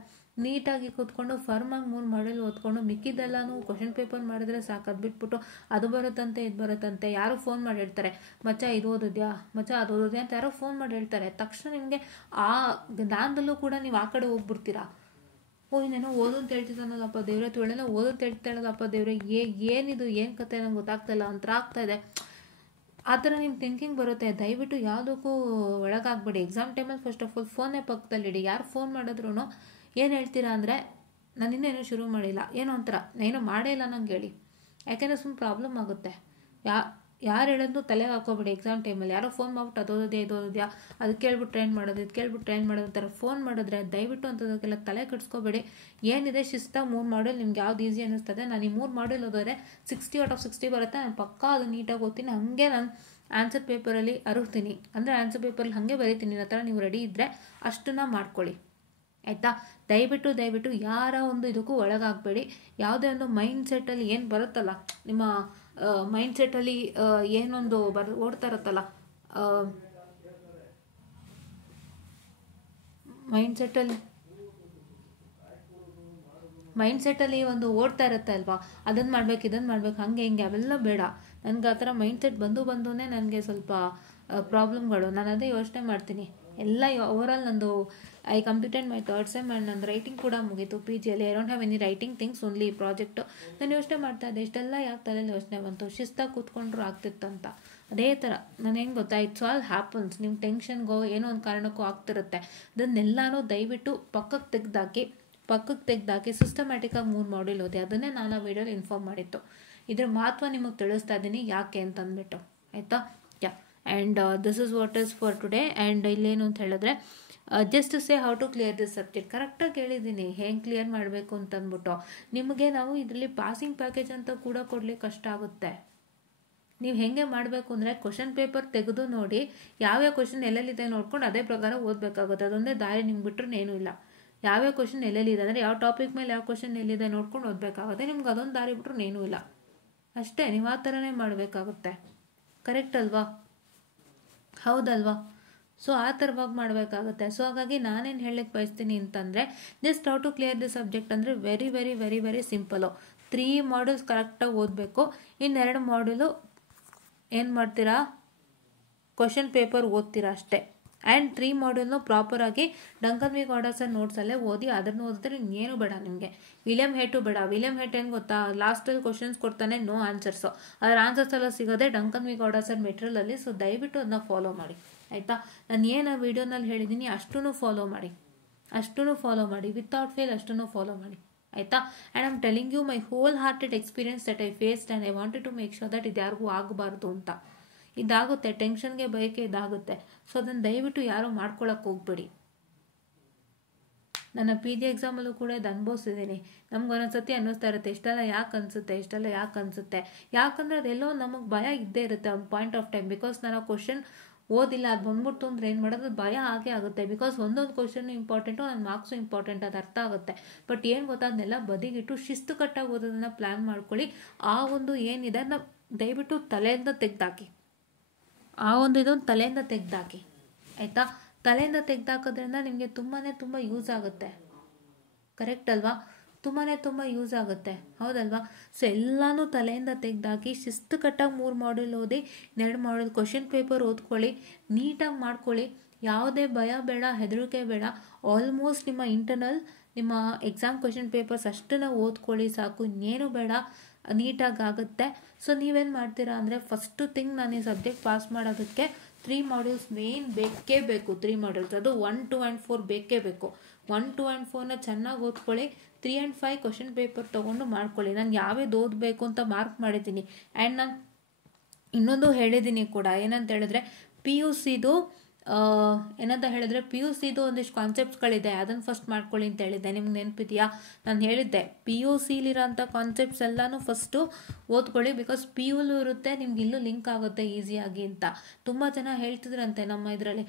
ನೀಟಾಗಿ ಕೂತ್ಕೊಂಡು ಫರ್ಮಾಗಿ 3 ಮಾಡ್ಯೂಲ್ ಓದ್ಕೊಂಡು ಮಿಕ್ಕಿದ್ದೆಲ್ಲನೂ ಕ್ವಶನ್ ಪೇಪರ್ ಮಾಡಿದ್ರೆ ಸಾಕು. ಅದು ಬಿಟ್ಬಿಟ್ಟು ಅದು ಬರುತ್ತಂತೆ ಇದು ಬರುತ್ತಂತೆ, ಯಾರೋ ಫೋನ್ ಮಾಡಿ ಹೇಳ್ತಾರೆ, ಮಚ್ಚ ಇದು ಓದಿದ್ಯಾ, ಮಚ್ಚ ಅದು ಓದಿದ್ಯಾ ಅಂತ ಯಾರೋ ಫೋನ್ ಮಾಡಿ ಹೇಳ್ತಾರೆ. ತಕ್ಷಣ ನಿಮಗೆ ಆ ಜ್ಞಾನದಲ್ಲೂ ಕೂಡ ನೀವು ಆ ಕಡೆ ಹೋಗ್ಬಿಡ್ತೀರಾ. ಇನ್ನೇನೋ ಓದು ಅಂತ ಹೇಳ್ತಿದ್ದಾನಲ್ಲಪ್ಪ ದೇವ್ರೆ, ತೊಳೆಲ್ಲ ಓದು ಅಂತ ಹೇಳ್ತಾಳಲ್ಲಪ್ಪ ದೇವ್ರೆ, ಏನಿದು, ಏನು ಕತೆ ನಂಗೆ ಗೊತ್ತಾಗ್ತಾಯಿಲ್ಲ ಒಂಥರ ಆಗ್ತಾಯಿದೆ, ಆ ಥರ ನಿಮ್ಮ ಥಿಂಕಿಂಗ್ ಬರುತ್ತೆ. ದಯವಿಟ್ಟು ಯಾವುದಕ್ಕೂ ಒಳಗಾಗ್ಬೇಡಿ. ಎಕ್ಸಾಮ್ ಟೈಮಲ್ಲಿ ಫಸ್ಟ್ ಆಫ್ ಆಲ್ ಫೋನೇ ಪಕ್ಕದಲ್ಲಿಡಿ. ಯಾರು ಫೋನ್ ಮಾಡಿದ್ರು ಏನು ಹೇಳ್ತೀರಾ ಅಂದರೆ, ನಾನು ಇನ್ನೇನೋ ಶುರು ಮಾಡಿಲ್ಲ, ಏನೋ ಒಂಥರ ಏನೋ ಮಾಡೇ ಇಲ್ಲ ನಂಗೆ ಹೇಳಿ. ಯಾಕೆಂದರೆ ಸುಮ್ಮನೆ ಪ್ರಾಬ್ಲಮ್ ಆಗುತ್ತೆ. ಯಾರು ಹೇಳೋದು ತಲೆಗೆ ಹಾಕೋಬೇಡಿ. ಎಕ್ಸಾಮ್ ಟೈಮಲ್ಲಿ ಯಾರೋ ಫೋನ್ ಮಾಡ್ಬಿಟ್ಟು ಅದು ಓದೋದ್ಯಾ ಇದು ಓದೋದ್ಯಾ, ಅದು ಕೇಳ್ಬಿಟ್ಟು ಟ್ರೈನ್ ಮಾಡೋದು, ಇದು ಕೇಳ್ಬಿಟ್ಟು ಟ್ರೈನ್ ಮಾಡೋದು ಥರ ಫೋನ್ ಮಾಡಿದ್ರೆ ದಯವಿಟ್ಟು ಅಂಥದಕ್ಕೆಲ್ಲ ತಲೆ ಕೆಡಿಸ್ಕೋಬೇಡಿ. ಏನಿದೆ ಶಿಸ್ತಾಗಿ 3 ಮಾಡ್ಯೂಲ್ ನಿಮ್ಗೆ ಯಾವ್ದು ಈಸಿ ಅನ್ನಿಸ್ತದೆ. ನಾನು ಈ 3 ಮಾಡ್ಯೂಲ್ ಓದೋದ್ರೆ 60/60 ಬರುತ್ತೆ. ನಾನು ಪಕ್ಕಾ ಅದು ನೀಟಾಗಿ ಓದ್ತೀನಿ. ಹಾಗೆ ನಾನು ಆನ್ಸರ್ ಪೇಪರಲ್ಲಿ ಅರುಗ್ತೀನಿ, ಅಂದರೆ ಆನ್ಸರ್ ಪೇಪರಲ್ಲಿ ಹಾಗೆ ಬರೀತೀನಿ. ಆ ಥರ ನೀವು ರೆಡಿ ಇದ್ದರೆ ಅಷ್ಟನ್ನು ಮಾಡ್ಕೊಳ್ಳಿ, ಆಯಿತಾ? ದಯವಿಟ್ಟು ಯಾರ ಒಂದು ಇದಕ್ಕೂ ಒಳಗಾಗಬೇಡಿ. ಯಾವುದೇ ಒಂದು ಮೈಂಡ್ ಸೆಟ್ಟಲ್ಲಿ ಏನು ಬರುತ್ತಲ್ಲ, ನಿಮ್ಮ ಮೈಂಡ್ ಸೆಟ್ಟಲ್ಲಿ ಏನೊಂದು ಓಡ್ತಾ ಇರುತ್ತಲ್ಲ, ಮೈಂಡ್ ಸೆಟ್ಟಲ್ಲಿ ಮೈಂಡ್ಸೆಟ್ಟಲ್ಲಿ ಒಂದು ಓಡ್ತಾ ಇರುತ್ತೆ ಅಲ್ವಾ, ಅದನ್ನು ಮಾಡ್ಬೇಕು ಇದನ್ನು ಮಾಡ್ಬೇಕು ಹಾಗೆ ಹಿಂಗೆ ಅವೆಲ್ಲ ಬೇಡ. ನನಗೆ ಆ ಥರ ಮೈಂಡ್ಸೆಟ್ ಬಂದೇ ನನಗೆ ಸ್ವಲ್ಪ ಪ್ರಾಬ್ಲಮ್ಗಳು. ನಾನು ಅದೇ ಯೋಚನೆ ಮಾಡ್ತೀನಿ. ಎಲ್ಲ ಓವರಾಲ್ ನಂದು I completed my third sem and ನಂದು ರೈಟಿಂಗ್ ಕೂಡ ಮುಗೀತು ಪಿ ಜಿಯಲ್ಲಿ. I don't have any writing things, only project. ನಾನು ಯೋಚನೆ ಮಾಡ್ತಾ ಇದ್ದೆ ಇಷ್ಟೆಲ್ಲ ಯಾಕೆ ತಲೆಯಲ್ಲಿ ಯೋಚನೆ ಬಂತು, ಶಿಸ್ತಾಗಿ ಕೂತ್ಕೊಂಡ್ರು ಆಗ್ತಿತ್ತಂತ. ಅದೇ ಥರ ನಾನು ಹೆಂಗೆ ಗೊತ್ತಾ, ಇಟ್ಸ್ ಆಲ್ ಹ್ಯಾಪನ್ಸ್. ನಿಮ್ಮ ಟೆನ್ಷನ್ಗೋ ಏನೋ ಒಂದು ಕಾರಣಕ್ಕೂ ಆಗ್ತಿರುತ್ತೆ. ಅದನ್ನೆಲ್ಲನೂ ದಯವಿಟ್ಟು ಪಕ್ಕಕ್ಕೆ ತೆಗ್ದಾಕಿ ಸಿಸ್ಟಮ್ಯಾಟಿಕ್ಕಾಗಿ 3 ಮಾಡ್ಯೂಲ್ ಓದಿ. ಅದನ್ನೇ ನಾನು ಆ ವಿಡಿಯೋಲಿ ಇನ್ಫಾರ್ಮ್ ಮಾಡಿತ್ತು. ಇದ್ರ ಮಹತ್ವ ನಿಮಗೆ ತಿಳಿಸ್ತಾ ಇದ್ದೀನಿ ಯಾಕೆ ಅಂತಂದ್ಬಿಟ್ಟು, ಆಯಿತಾ. Yeah and this is what is for today. And ಇಲ್ಲೇನು ಅಂತ ಹೇಳಿದ್ರೆ, just say how to clear this subject. ಕರೆಕ್ಟಾಗಿ ಹೇಳಿದ್ದೀನಿ ಹೆಂಗೆ ಕ್ಲಿಯರ್ ಮಾಡಬೇಕು ಅಂತಂದ್ಬಿಟ್ಟು. ನಿಮಗೆ ನಾವು ಇದರಲ್ಲಿ ಪಾಸಿಂಗ್ ಪ್ಯಾಕೇಜ್ ಅಂತ ಕೂಡ ಕೊಡಲಿಕ್ಕೆ ಕಷ್ಟ ಆಗುತ್ತೆ. ನೀವು ಹೇಗೆ ಮಾಡಬೇಕು ಅಂದರೆ ಕ್ವಶನ್ ಪೇಪರ್ ತೆಗೆದು ನೋಡಿ, ಯಾವ್ಯಾವ ಕ್ವಶನ್ ಎಲ್ಲೆಲ್ಲಿದೆ ನೋಡ್ಕೊಂಡು ಅದೇ ಪ್ರಕಾರ ಓದಬೇಕಾಗುತ್ತೆ. ಅದೊಂದೇ ದಾರಿ ನಿಮ್ಗೆ ಬಿಟ್ಟರೆ ಏನೂ ಇಲ್ಲ. ಯಾವ್ಯಾವ ಕ್ವಶನ್ ಎಲ್ಲೆಲ್ಲಿದೆ ಅಂದರೆ ಯಾವ ಟಾಪಿಕ್ ಮೇಲೆ ಯಾವ ಕ್ವಶನ್ ಎಲ್ಲಿದೆ ನೋಡ್ಕೊಂಡು ಓದಬೇಕಾಗುತ್ತೆ. ನಿಮ್ಗೆ ಅದೊಂದು ದಾರಿ ಬಿಟ್ಟರು ಏನೂ ಇಲ್ಲ. ಅಷ್ಟೇ, ನೀವು ಆ ಥರನೇ ಮಾಡಬೇಕಾಗುತ್ತೆ. ಕರೆಕ್ಟ್ ಅಲ್ವಾ? ಹೌದಲ್ವಾ? ಸೊ ಆ ಥರವಾಗಿ ಮಾಡಬೇಕಾಗುತ್ತೆ. ಸೊ ಹಾಗಾಗಿ ನಾನೇನು ಹೇಳಕ್ಕೆ ಬಯಸ್ತೀನಿ ಅಂತಂದರೆ, just how to clear the subject ಅಂದರೆ very very very very simple. 3 modules ಕರೆಕ್ಟಾಗಿ ಓದಬೇಕು. ಇನ್ನು 2 ಮಾಡ್ಯೂಲು ಏನು ಮಾಡ್ತೀರಾ, ಕ್ವಶನ್ ಪೇಪರ್ ಓದ್ತೀರಾ ಅಷ್ಟೇ. ಆ್ಯಂಡ್ 3 ಮಾಡ್ಯೂಲ್ನು ಪ್ರಾಪರಾಗಿ ಡಂಕನ್ ವಿ ಗೌಡ ಸರ್ ನೋಟ್ಸಲ್ಲೇ ಓದಿ. ಅದನ್ನು ಓದಿದ್ರೆ ಇನ್ನೇನು ಬೇಡ ನಿಮಗೆ. ವಿಲಿಯಂ ಹೇಟು ಬೇಡ. ವಿಲಿಯಂ ಹೇಟ್ ಏನು ಗೊತ್ತಾ, ಲಾಸ್ಟಲ್ಲಿ ಕ್ವಶನ್ಸ್ ಕೊಡ್ತಾನೆ, ನೋ ಆನ್ಸರ್ಸು. ಅದರ ಆನ್ಸರ್ಸ್ ಎಲ್ಲ ಸಿಗೋದೆ ಡಂಕನ್ ವಿ ಗೌಡ ಸರ್ ಮೆಟೀರಿಯಲಲ್ಲಿ. ಸೊ ದಯವಿಟ್ಟು ಅದನ್ನ ಫಾಲೋ ಮಾಡಿ, ಆಯಿತಾ. ನಾನು ಏನು ವಿಡಿಯೋನಲ್ಲಿ ಹೇಳಿದ್ದೀನಿ ಅಷ್ಟೂ ಫಾಲೋ ಮಾಡಿ ವಿತೌಟ್ ಫೇಲ್ ಅಷ್ಟೂ ಫಾಲೋ ಮಾಡಿ, ಆಯಿತಾ. And I'm telling you my wholehearted experience that I faced and I wanted to make sure that ಇದು ಯಾರಿಗೂ ಆಗಬಾರ್ದು ಅಂತ. ಇದಾಗುತ್ತೆ, ಟೆನ್ಷನ್ಗೆ ಬಯಕೆ ಇದಾಗುತ್ತೆ. ಸೊ ಅದನ್ನು ದಯವಿಟ್ಟು ಯಾರೂ ಮಾಡ್ಕೊಳಕ್ಕೆ ಹೋಗ್ಬೇಡಿ. ನನ್ನ ಪಿ ಜಿ ಎಕ್ಸಾಮಲ್ಲೂ ಕೂಡ ಇದು ಅನುಭವಿಸಿದ್ದೀನಿ. ನಮ್ಗೆ ಒಂದೊಂದ್ಸತಿ ಅನ್ನಿಸ್ತಾ ಇರುತ್ತೆ ಇಷ್ಟೆಲ್ಲ ಯಾಕೆ ಅನಿಸುತ್ತೆ. ಯಾಕಂದರೆ ಅದೆಲ್ಲೋ ನಮಗೆ ಭಯ ಇದ್ದೇ ಇರುತ್ತೆ ಒಂದು ಪಾಯಿಂಟ್ ಆಫ್ ಟೈಮ್. ಬಿಕಾಸ್ ನಾನು ಕ್ವಶನ್ ಓದಿಲ್ಲ, ಅದು ಬಂದ್ಬಿಡ್ತು ಅಂದರೆ ಏನು ಮಾಡೋದು, ಭಯ ಆಗೇ ಆಗುತ್ತೆ. ಬಿಕಾಸ್ ಒಂದೊಂದು ಕ್ವಶನ್ನು ಇಂಪಾರ್ಟೆಂಟು, ನನ್ನ ಮಾರ್ಕ್ಸು ಇಂಪಾರ್ಟೆಂಟ್, ಅದು ಅರ್ಥ ಆಗುತ್ತೆ. ಬಟ್ ಏನು ಗೊತ್ತಾ, ಅದನ್ನೆಲ್ಲ ಬದಿಗಿಟ್ಟು ಶಿಸ್ತು ಕಟ್ಟಾಗಿ ಓದೋದನ್ನು ಪ್ಲ್ಯಾನ್ ಮಾಡ್ಕೊಳ್ಳಿ. ಆ ಒಂದು ಏನಿದೆ ಅದನ್ನ ದಯವಿಟ್ಟು ತಲೆಯಿಂದ ತೆಗೆದಾಕಿ. ಇದೊಂದು ತಲೆಯಿಂದ ತೆಗೆದಾಕಿ, ಆಯಿತಾ. ತಲೆಯಿಂದ ತೆಗೆದಾಕೋದ್ರಿಂದ ನಿಮಗೆ ತುಂಬ ಯೂಸ್ ಆಗುತ್ತೆ. ಕರೆಕ್ಟ್ ಅಲ್ವಾ? ತುಂಬಾ ಯೂಸ್ ಆಗುತ್ತೆ, ಹೌದಲ್ವಾ. ಸೊ ಎಲ್ಲನೂ ತಲೆಯಿಂದ ತೆಗೆದಾಕಿ ಶಿಸ್ತು ಕಟ್ಟಾಗಿ 3 ಮಾಡ್ಯೂಲ್ ಓದಿ, 2 ಮಾಡ್ಯೂಲ್ ಕ್ವಶನ್ ಪೇಪರ್ ಓದ್ಕೊಳ್ಳಿ, ನೀಟಾಗಿ ಮಾಡ್ಕೊಳ್ಳಿ. ಯಾವುದೇ ಭಯ ಬೇಡ, ಹೆದರಿಕೆ ಬೇಡ. ಆಲ್ಮೋಸ್ಟ್ ನಿಮ್ಮ ಇಂಟರ್ನಲ್, ನಿಮ್ಮ ಎಕ್ಸಾಮ್ ಕ್ವಶನ್ ಪೇಪರ್ಸ್ ಅಷ್ಟನ್ನು ಓದ್ಕೊಳ್ಳಿ ಸಾಕು, ಇನ್ನೇನು ಬೇಡ, ನೀಟಾಗಿ ಆಗುತ್ತೆ. ಸೊ ನೀವೇನು ಮಾಡ್ತೀರಾ ಅಂದರೆ, ಫಸ್ಟು ಥಿಂಗ್ ನಾನು ಈ ಸಬ್ಜೆಕ್ಟ್ ಪಾಸ್ ಮಾಡೋದಕ್ಕೆ 3 ಮಾಡ್ಯೂಲ್ಸ್ ಮೇನ್ ಬೇಕೇ ಬೇಕು. 3 ಮಾಡ್ಯೂಲ್ಸ್ ಅದು 1, 2 and 4 ಬೇಕೇ ಬೇಕು. 1, 2 and 4ನ ಚೆನ್ನಾಗಿ ಓದ್ಕೊಳ್ಳಿ. 3 and 5 ಕ್ವಶನ್ ಪೇಪರ್ ತೊಗೊಂಡು ಮಾಡ್ಕೊಳ್ಳಿ. ನಾನು ಯಾವ್ದು ಓದಬೇಕು ಅಂತ ಮಾರ್ಕ್ ಮಾಡಿದ್ದೀನಿ. ಆ್ಯಂಡ್ ನಾನು ಇನ್ನೊಂದು ಹೇಳಿದ್ದೀನಿ ಕೂಡ, ಏನಂತ ಹೇಳಿದ್ರೆ ಪಿ ಯು ಸಿದು ಒಂದಿಷ್ಟು ಕಾನ್ಸೆಪ್ಟ್ಸ್ಗಳಿದೆ, ಅದನ್ನು ಫಸ್ಟ್ ಮಾಡ್ಕೊಳ್ಳಿ ಅಂತ ಹೇಳಿದ್ದೆ. ನಿಮ್ಗೆ ನೆನಪಿದೆಯಾ? ನಾನು ಹೇಳಿದ್ದೆ ಪಿ ಯು ಸಿಲಿರೋಂಥ ಕಾನ್ಸೆಪ್ಟ್ಸ್ ಎಲ್ಲನೂ ಫಸ್ಟು ಓದ್ಕೊಳ್ಳಿ. ಬಿಕಾಸ್ ಪಿ ಯುಲು ಇರುತ್ತೆ, ನಿಮ್ಗೆ ಇಲ್ಲೂ ಲಿಂಕ್ ಆಗುತ್ತೆ ಈಸಿಯಾಗಿ ಅಂತ. ತುಂಬ ಜನ ಹೇಳ್ತಿದ್ರಂತೆ ನಮ್ಮ ಇದರಲ್ಲಿ,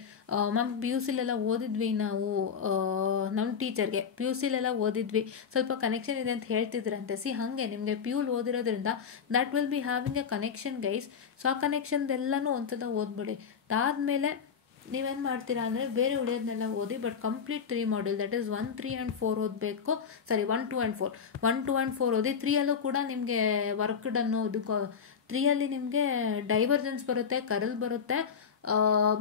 ಮ್ಯಾಮ್ ಪಿ ಯು ಸಿಲೆಲ್ಲ ಓದಿದ್ವಿ ನಾವು, ನಮ್ಮ ಟೀಚರ್ಗೆ ಪಿ ಯು ಸಿಲೆಲ್ಲ ಓದಿದ್ವಿ, ಸ್ವಲ್ಪ ಕನೆಕ್ಷನ್ ಇದೆ ಅಂತ ಹೇಳ್ತಿದ್ರಂತೆ. ಹಾಗೆ ನಿಮಗೆ ಪಿ ಯುಲ್ ಓದಿರೋದ್ರಿಂದ that will be having a connection guys. So ಆ ಕನೆಕ್ಷನ್ದೆಲ್ಲನೂ ಒಂದ್ಸಲ ಓದ್ಬಿಡಿ. ಅದಾದಮೇಲೆ ನೀವೇನು ಮಾಡ್ತೀರಾ ಅಂದರೆ ಬೇರೆ ಉಳಿಯೋದನ್ನೆಲ್ಲ ಓದಿ. But complete 3 module, that is 1, 3 and 4 ಓದಬೇಕು. 1, 2 and 4 ಓದಿ. 3ಯಲ್ಲೂ ಕೂಡ ನಿಮಗೆ ವರ್ಕ್ ಡನ್ನು, ಇದು 3ಯಲ್ಲಿ ನಿಮಗೆ ಡೈವರ್ಜೆನ್ಸ್ ಬರುತ್ತೆ, ಕರಲ್ ಬರುತ್ತೆ,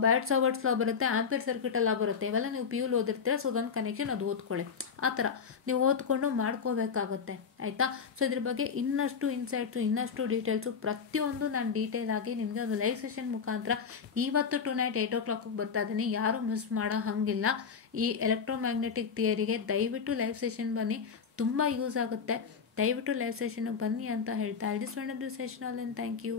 ಬ್ಯಾಟ್ಸ್ ಅವರ್ಡ್ಸ್ ಲಾ ಬರುತ್ತೆ, ಆಂಪಿಯರ್ ಸರ್ಕ್ಯೂಟ್ ಎಲ್ಲ ಬರುತ್ತೆ. ಇವೆಲ್ಲ ನೀವು ಪಿ ಯುಲ್ ಓದಿರ್ತೀರ. ಸೊ ಅದೊಂದು ಕನೆಕ್ಷನ್, ಅದು ಓದ್ಕೊಳ್ಳಿ. ಆ ಥರ ನೀವು ಓದ್ಕೊಂಡು ಮಾಡ್ಕೋಬೇಕಾಗುತ್ತೆ, ಆಯಿತಾ. ಸೊ ಇದ್ರ ಬಗ್ಗೆ ಇನ್ನಷ್ಟು ಇನ್ಸೈಟ್ಸು, ಇನ್ನಷ್ಟು ಡೀಟೇಲ್ಸು ಪ್ರತಿಯೊಂದು ನಾನು ಡೀಟೇಲ್ ಆಗಿ ನಿಮಗೆ ಒಂದು ಲೈವ್ ಸೆಷನ್ ಮುಖಾಂತರ ಇವತ್ತು ಟು ನೈಟ್ 8 o'clock ಬರ್ತಾ ಇದ್ದೀನಿ. ಯಾರೂ ಮಿಸ್ ಮಾಡೋ ಹಾಗಿಲ್ಲ. ಈ ಎಲೆಕ್ಟ್ರೋಮ್ಯಾಗ್ನೆಟಿಕ್ ಥಿಯರಿಗೆ ದಯವಿಟ್ಟು ಲೈವ್ ಸೆಷನ್ ಬನ್ನಿ, ತುಂಬ ಯೂಸ್ ಆಗುತ್ತೆ. ದಯವಿಟ್ಟು ಲೈವ್ ಸೆಷನ್ಗೆ ಬನ್ನಿ ಅಂತ ಹೇಳ್ತಾ, I just want this session all, and thank you.